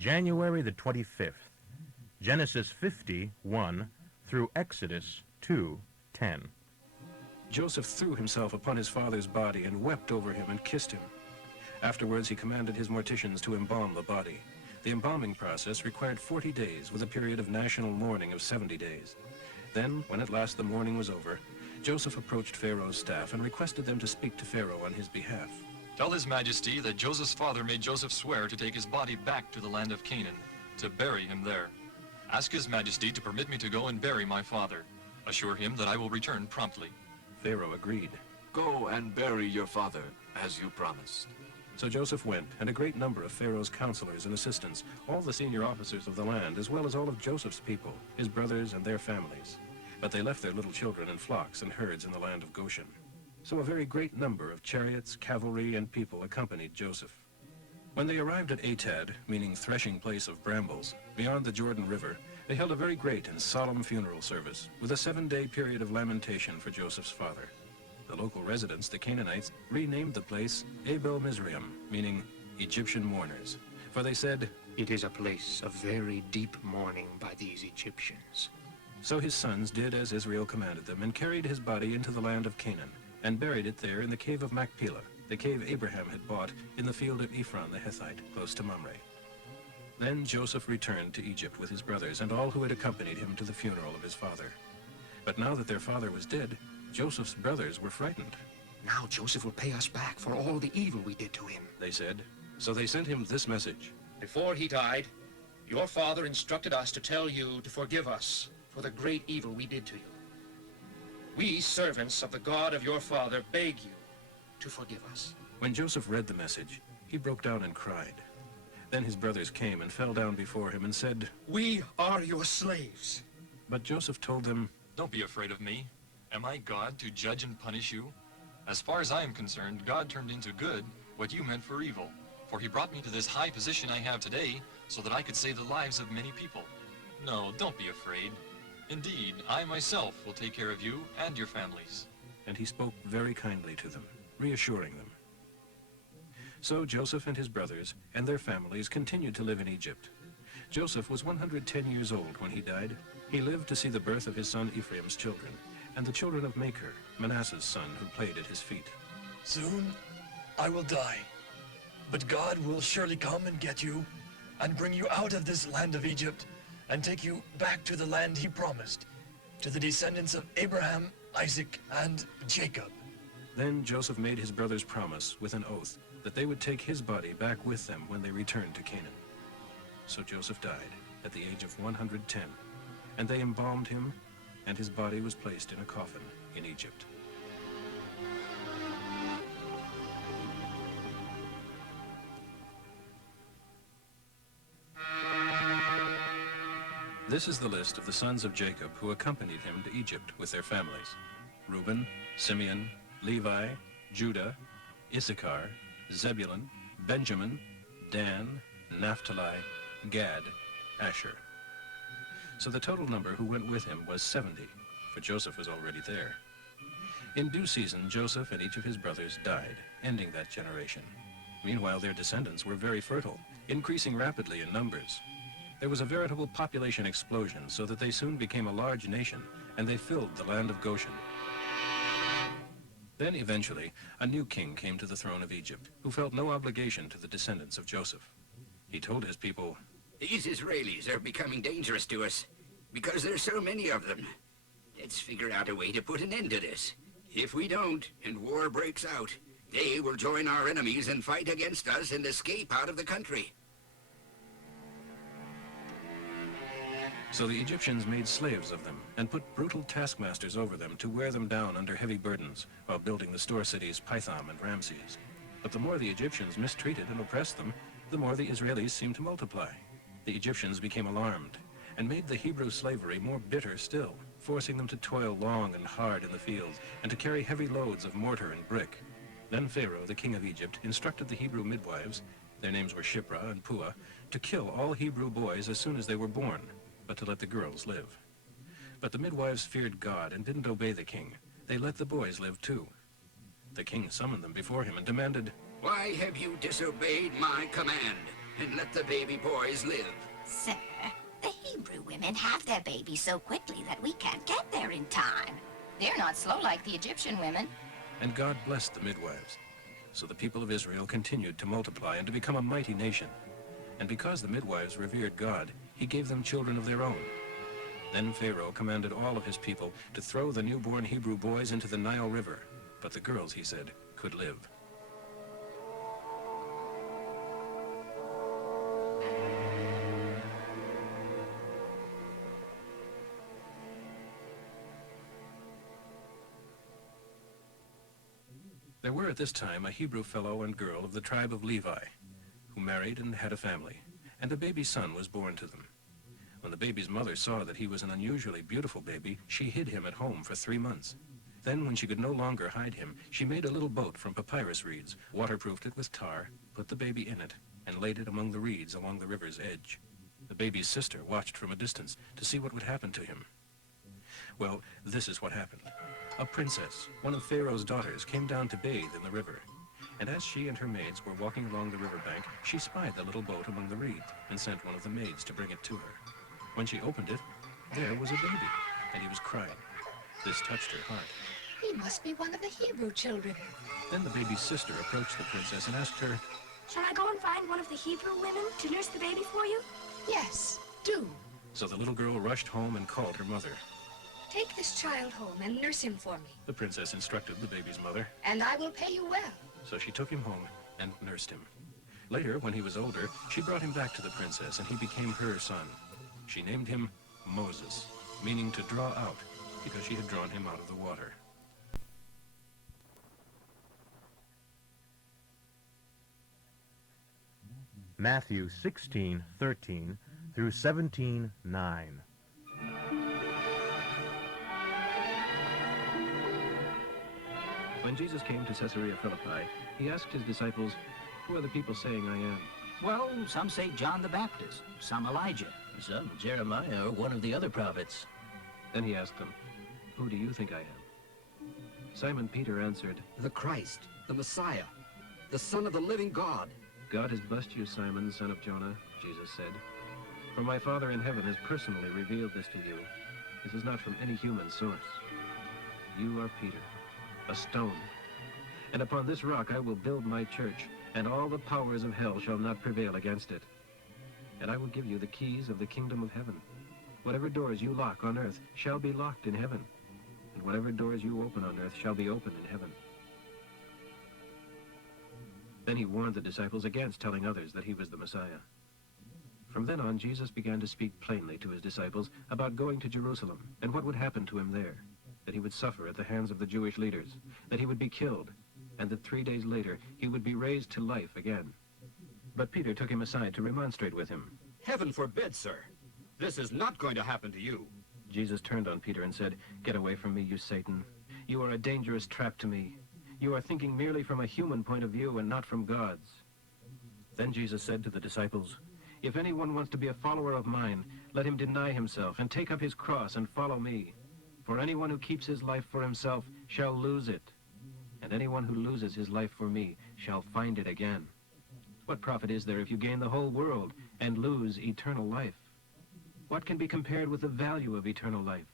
January the 25th, Genesis 50:1 through Exodus 2:10. Joseph threw himself upon his father's body and wept over him and kissed him. Afterwards he commanded his morticians to embalm the body. The embalming process required 40 days with a period of national mourning of 70 days. Then, when at last the mourning was over, Joseph approached Pharaoh's staff and requested them to speak to Pharaoh on his behalf. Tell His Majesty that Joseph's father made Joseph swear to take his body back to the land of Canaan, to bury him there. Ask His Majesty to permit me to go and bury my father. Assure him that I will return promptly. Pharaoh agreed. Go and bury your father, as you promised. So Joseph went, and a great number of Pharaoh's counselors and assistants, all the senior officers of the land, as well as all of Joseph's people, his brothers and their families. But they left their little children in flocks and herds in the land of Goshen. So a very great number of chariots, cavalry, and people accompanied Joseph. When they arrived at Atad, meaning threshing place of brambles, beyond the Jordan River, they held a very great and solemn funeral service, with a 7-day period of lamentation for Joseph's father. The local residents, the Canaanites, renamed the place Abel Mizraim, meaning Egyptian mourners. For they said, "It is a place of very deep mourning by these Egyptians." So his sons did as Israel commanded them, and carried his body into the land of Canaan, and buried it there in the cave of Machpelah, the cave Abraham had bought in the field of Ephron the Hethite, close to Mamre. Then Joseph returned to Egypt with his brothers and all who had accompanied him to the funeral of his father. But now that their father was dead, Joseph's brothers were frightened. "Now Joseph will pay us back for all the evil we did to him," they said. So they sent him this message. "Before he died, your father instructed us to tell you to forgive us for the great evil we did to you. We, servants of the God of your father, beg you to forgive us." When Joseph read the message, he broke down and cried. Then his brothers came and fell down before him and said, "We are your slaves." But Joseph told them, Don't be afraid of me. Am I God to judge and punish you? As far as I am concerned, God turned into good what you meant for evil. For He brought me to this high position I have today so that I could save the lives of many people. No, don't be afraid. Indeed, I myself will take care of you and your families. And he spoke very kindly to them, reassuring them. So Joseph and his brothers and their families continued to live in Egypt. Joseph was 110 years old when he died. He lived to see the birth of his son Ephraim's children, and the children of Machir, Manasseh's son, who played at his feet. Soon I will die, but God will surely come and get you and bring you out of this land of Egypt and take you back to the land He promised, to the descendants of Abraham, Isaac, and Jacob. Then Joseph made his brothers promise with an oath that they would take his body back with them when they returned to Canaan. So Joseph died at the age of 110, and they embalmed him, and his body was placed in a coffin in Egypt. This is the list of the sons of Jacob who accompanied him to Egypt with their families: Reuben, Simeon, Levi, Judah, Issachar, Zebulun, Benjamin, Dan, Naphtali, Gad, Asher. So the total number who went with him was 70, for Joseph was already there. In due season, Joseph and each of his brothers died, ending that generation. Meanwhile, their descendants were very fertile, increasing rapidly in numbers. There was a veritable population explosion, so that they soon became a large nation, and they filled the land of Goshen. Then, eventually, a new king came to the throne of Egypt, who felt no obligation to the descendants of Joseph. He told his people, "These Israelis are becoming dangerous to us because there's so many of them. Let's figure out a way to put an end to this. If we don't, and war breaks out, they will join our enemies and fight against us and escape out of the country." So the Egyptians made slaves of them and put brutal taskmasters over them to wear them down under heavy burdens while building the store cities Pithom and Ramses. But the more the Egyptians mistreated and oppressed them, the more the Israelis seemed to multiply. The Egyptians became alarmed and made the Hebrew slavery more bitter still, forcing them to toil long and hard in the fields and to carry heavy loads of mortar and brick. Then Pharaoh, the king of Egypt, instructed the Hebrew midwives, their names were Shiphrah and Puah, to kill all Hebrew boys as soon as they were born, but to let the girls live. But the midwives feared God and didn't obey the king. They let the boys live too. The king summoned them before him and demanded, "Why have you disobeyed my command? and let the baby boys live. Sir, the Hebrew women have their babies so quickly that we can't get there in time. They're not slow like the Egyptian women. And God blessed the midwives. So the people of Israel continued to multiply and to become a mighty nation. And because the midwives revered God, he gave them children of their own. Then Pharaoh commanded all of his people to throw the newborn Hebrew boys into the Nile River. But the girls, he said, could live. There were at this time a Hebrew fellow and girl of the tribe of Levi, who married and had a family, and a baby son was born to them. When the baby's mother saw that he was an unusually beautiful baby, she hid him at home for 3 months. Then, when she could no longer hide him, she made a little boat from papyrus reeds, waterproofed it with tar, put the baby in it, and laid it among the reeds along the river's edge. The baby's sister watched from a distance to see what would happen to him. Well, this is what happened. A princess, one of Pharaoh's daughters, came down to bathe in the river. And as she and her maids were walking along the riverbank, she spied the little boat among the reeds and sent one of the maids to bring it to her. When she opened it, there was a baby, and he was crying. This touched her heart. He must be one of the Hebrew children. Then the baby's sister approached the princess and asked her, "Shall I go and find one of the Hebrew women to nurse the baby for you?" Yes, do. So the little girl rushed home and called her mother. Take this child home and nurse him for me, The princess instructed the baby's mother. and I will pay you well. So she took him home and nursed him. Later, when he was older, she brought him back to the princess, and he became her son. She named him Moses, meaning to draw out, because she had drawn him out of the water. Matthew 16:13 through 17:9. When Jesus came to Caesarea Philippi, he asked his disciples, "Who are the people saying I am?" Well, some say John the Baptist, some Elijah, some Jeremiah or one of the other prophets. Then he asked them, "Who do you think I am?" Simon Peter answered, "The Christ, the Messiah, the Son of the living God." "God has blessed you, Simon, son of Jonah," Jesus said. "For my Father in heaven has personally revealed this to you. This is not from any human source. You are Peter, a stone. And upon this rock I will build my church, and all the powers of hell shall not prevail against it. And I will give you the keys of the kingdom of heaven. Whatever doors you lock on earth shall be locked in heaven, and whatever doors you open on earth shall be opened in heaven." Then he warned the disciples against telling others that he was the Messiah. From then on, Jesus began to speak plainly to his disciples about going to Jerusalem and what would happen to him there, that he would suffer at the hands of the Jewish leaders, that he would be killed, and that 3 days later he would be raised to life again. But Peter took him aside to remonstrate with him. "Heaven forbid, sir. This is not going to happen to you." Jesus turned on Peter and said, "Get away from me, you Satan. You are a dangerous trap to me. You are thinking merely from a human point of view and not from God's." Then Jesus said to the disciples, "If anyone wants to be a follower of mine, let him deny himself and take up his cross and follow me. For anyone who keeps his life for himself shall lose it, and anyone who loses his life for me shall find it again. What profit is there if you gain the whole world and lose eternal life? What can be compared with the value of eternal life?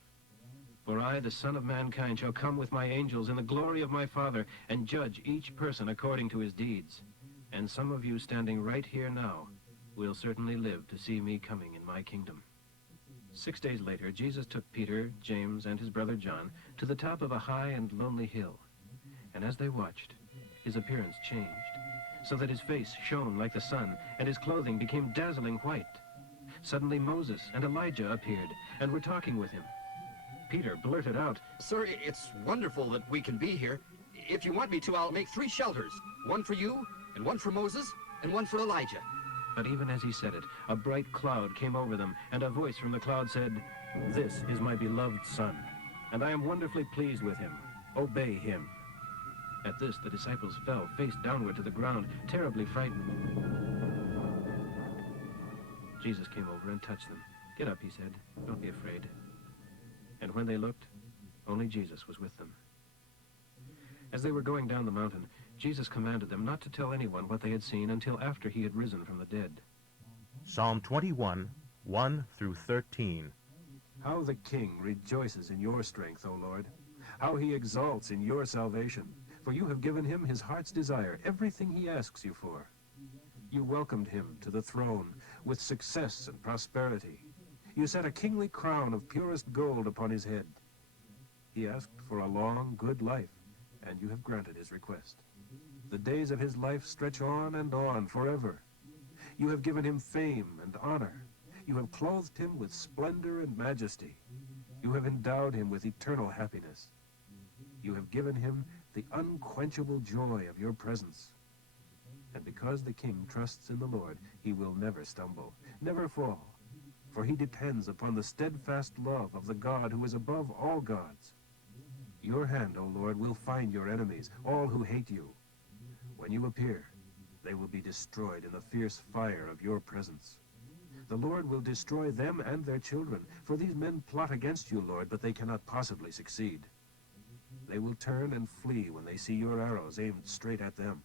For I, the Son of Mankind, shall come with my angels in the glory of my Father and judge each person according to his deeds. And some of you standing right here now will certainly live to see me coming in my kingdom." 6 days later, Jesus took Peter, James, and his brother John to the top of a high and lonely hill. And as they watched, his appearance changed, so that his face shone like the sun, and his clothing became dazzling white. Suddenly Moses and Elijah appeared, and were talking with him. Peter blurted out, "Sir, it's wonderful that we can be here. If you want me to, I'll make 3 shelters. One for you, and one for Moses, and one for Elijah." But even as he said it, a bright cloud came over them, and a voice from the cloud said, "This is my beloved Son, and I am wonderfully pleased with him. Obey him." At this, the disciples fell face downward to the ground, terribly frightened. Jesus came over and touched them. "Get up," he said. "Don't be afraid." And when they looked, only Jesus was with them. As they were going down the mountain, Jesus commanded them not to tell anyone what they had seen until after he had risen from the dead. Psalm 21, 1 through 13. How the king rejoices in your strength, O Lord. How he exalts in your salvation. For you have given him his heart's desire, everything he asks you for. You welcomed him to the throne with success and prosperity. You set a kingly crown of purest gold upon his head. He asked for a long, good life, and you have granted his request. The days of his life stretch on and on forever. You have given him fame and honor. You have clothed him with splendor and majesty. You have endowed him with eternal happiness. You have given him the unquenchable joy of your presence. And because the king trusts in the Lord, he will never stumble, never fall, for he depends upon the steadfast love of the God who is above all gods. Your hand, O Lord, will find your enemies, all who hate you. When you appear, they will be destroyed in the fierce fire of your presence. The Lord will destroy them and their children, for these men plot against you, Lord, but they cannot possibly succeed. They will turn and flee when they see your arrows aimed straight at them.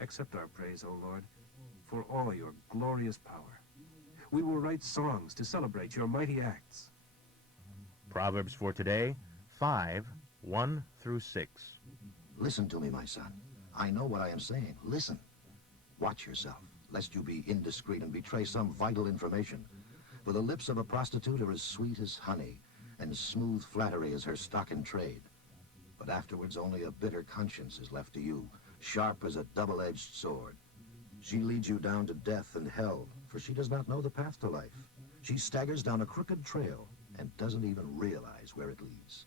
Accept our praise, O Lord, for all your glorious power. We will write songs to celebrate your mighty acts. Proverbs for today, 5, 1 through 6. Listen to me, my son. I know what I am saying. Listen. Watch yourself, lest you be indiscreet and betray some vital information. For the lips of a prostitute are as sweet as honey, and smooth flattery is her stock in trade. But afterwards only a bitter conscience is left to you, sharp as a double-edged sword. She leads you down to death and hell, for she does not know the path to life. She staggers down a crooked trail and doesn't even realize where it leads.